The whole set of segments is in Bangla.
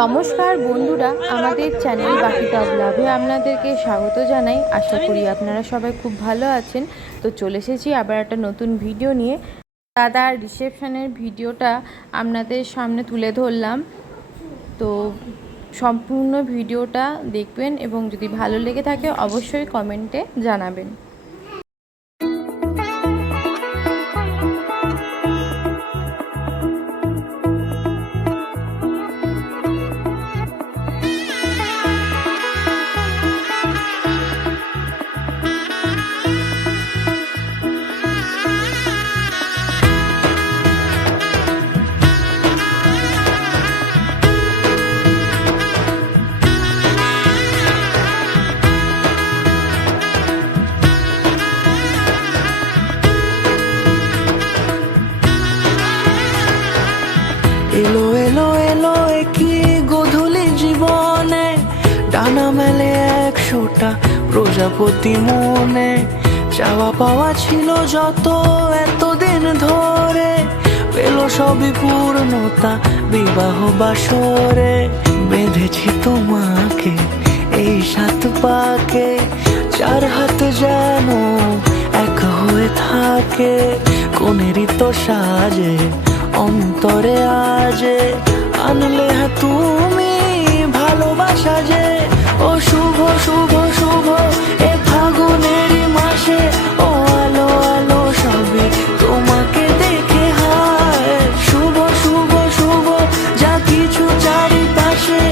নমস্কার বন্ধুরা, আমাদের চ্যানেল বাকি টপ লাভে আপনাদেরকে স্বাগত জানাই। আশা করি আপনারা সবাই খুব ভালো আছেন। তো চলে এসেছি আবার একটা নতুন ভিডিও নিয়ে। দাদার রিসেপশনের ভিডিওটা আপনাদের সামনে তুলে ধরলাম। তো সম্পূর্ণ ভিডিওটা দেখবেন এবং যদি ভালো লেগে থাকে অবশ্যই কমেন্টে জানাবেন। এলো এলো এলো কি গোধূলি জীবনে, ডানা মেলে 100টা প্রজাপতি মনে। চাওয়া পাওয়া ছিল যত এতদিন ধরে, পেল সবই পূর্ণতা বিবাহ বাসরে। বেঁধেছি তোমাকে এই 7 পাকে, 4 হাত যেন এক হয়ে থাকে। কোনেরই তো সাজে অন্তরে আজে, আনলে তুমি ভালোবাসা যে। ও শুভ শুভ শুভ এ ফাগুনেরই মাসে, ও আলো আলো সবই তোমাকে দেখে হায়। শুভ শুভ শুভ যা কিছু চারিপাশে,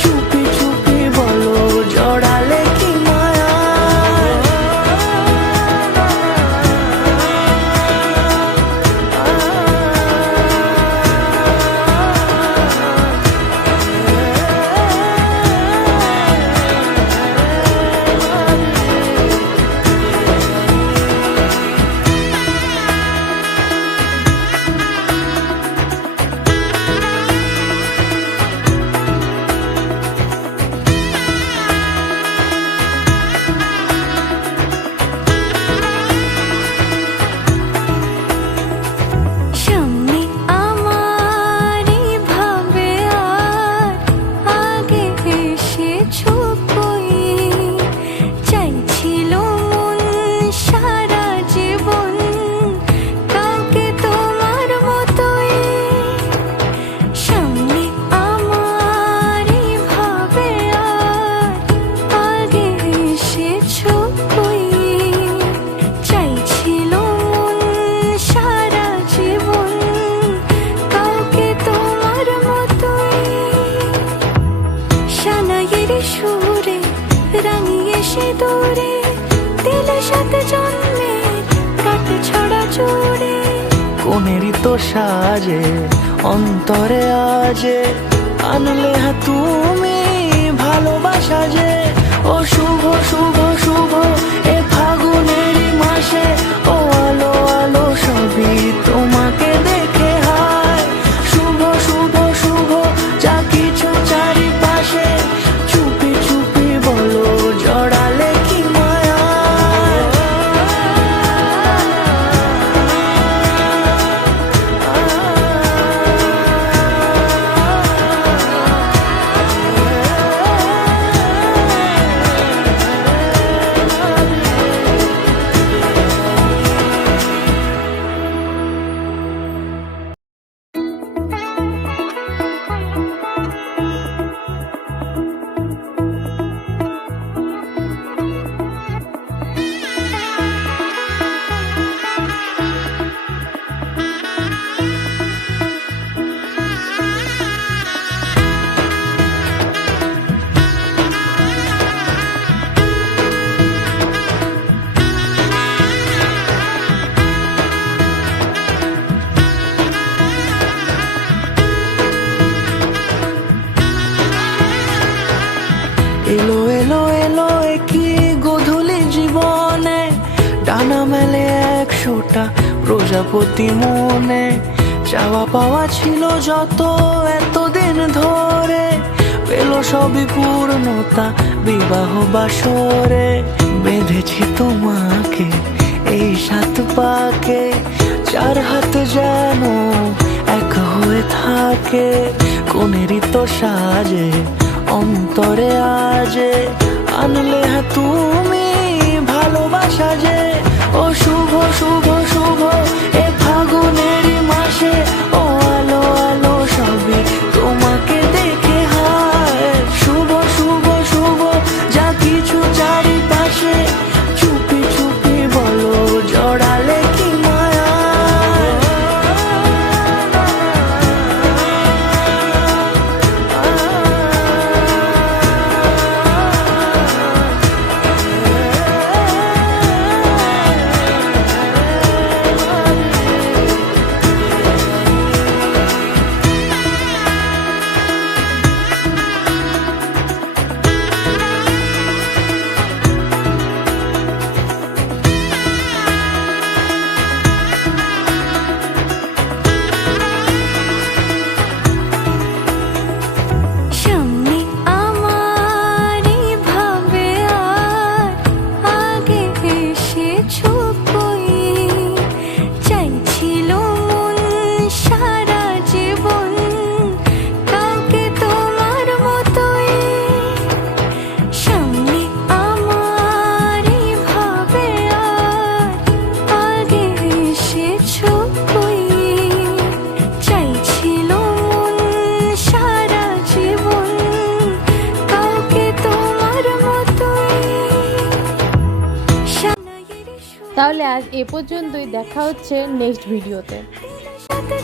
চুপি চুপি বলো জড়ালে কি মায়া। কোনেরই তো সাজে অন্তরে আজে, আনলে তুমি ভালোবাসা যে। ও শুভ শুভ শুভ এ ফাগুনেরই মাসে, ও আলো আলো সবই তোমাকে দেখে হায়। শুভ শুভ শুভ যা কিছু চারিপাশে, চুপি চুপি বলো জড়ালে কি মায়া। এলো এলো এলো কি গোধূলি জীবনে, প্রজাপতি মনে চাওয়া পাওয়া ছিল যত এতদিন ধরে, পেল সবই পূর্ণতা বিবাহ বাসরে। বেঁধেছি তোমাকে এই 7 পাকে, 4 হাত যেন এক হয়ে থাকে। কোনেরই তো সাজে অন্তরে আজে, আনলে হ্যাঁ তুমি ভালোবাসা যে। ও শুভ শুভ শুভ এ ফাগুনেরই মাসে, ও আলো আলো সবই তোমাকে দেখে হায়। শুভ শুভ শুভ যা কিছু চারিপাশে, চুপি চুপি বলো জড়ালে কি মায়া। সামনে আমার ভাবে আর আগে এসেছো কই, চাইছিল মন সারা জীবন কাউকে তোমার মতোই। সামনে আমার ভাবে আর আগে এসেছো কই, চাইছিল মন সারা জীবন কাউকে তোমার মতোই। তাহলে আজ এ পর্যন্তই, দেখা হচ্ছে নেক্সট ভিডিওতে। সাথে